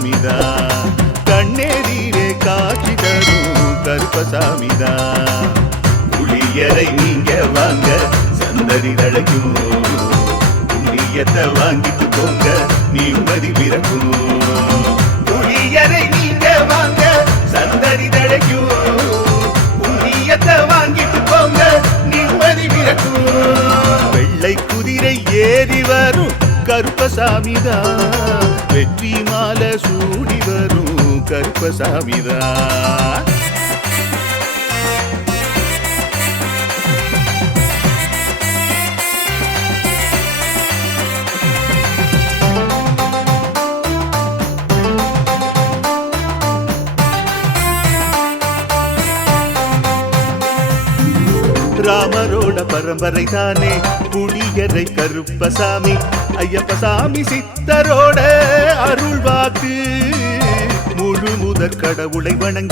கருப்பசாமிதான். கண்ணேரீரே காட்சி தரும் கருப்பசாமிதான். புளியரை நீங்க வாங்க சந்ததி தழைக்கும், புண்ணியத்தை வாங்கிட்டு போங்க நிம்மதி பிறக்கும். புளியரை நீங்க வாங்க சந்ததி தழைக்கும், புண்ணியத்தை வாங்கிட்டு போங்க நிம்மதி பிறக்கும். வெள்ளை குதிரை ஏறி வரும் கருப்பசாமிதான், வெற்றி மாலை சூடி வரும் கருப்பசாமிதான். ராமரோட பரம்பரை தானே புளியரை கருப்பசாமி. ஐயப்பசாமி சித்தரோட அருள் வாக்கு, முழு முதற் கடவுளை வணங்கி